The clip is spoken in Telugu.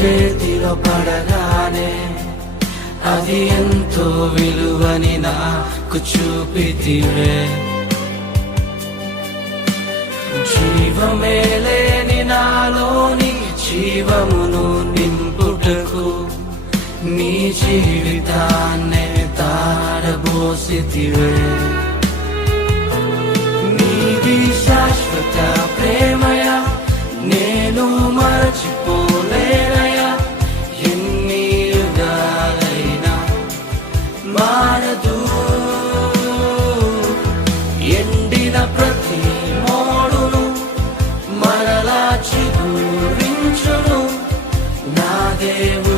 చేతిలో పడగానే అది ఎంతో విలువని నాకు చూపితివే. జీవమే లేని నాలోని జీవమును నింపుటకు నీ జీవితాన్నే తారబోసితివే. నీది శాశ్వత ప్రేమయ నేను మరచిపోలేనయా. ఎన్ని యుగాలైనా మారదు. ఎండిన ప్రతి మోడును మరలా చిగురించును నా దేవుడు.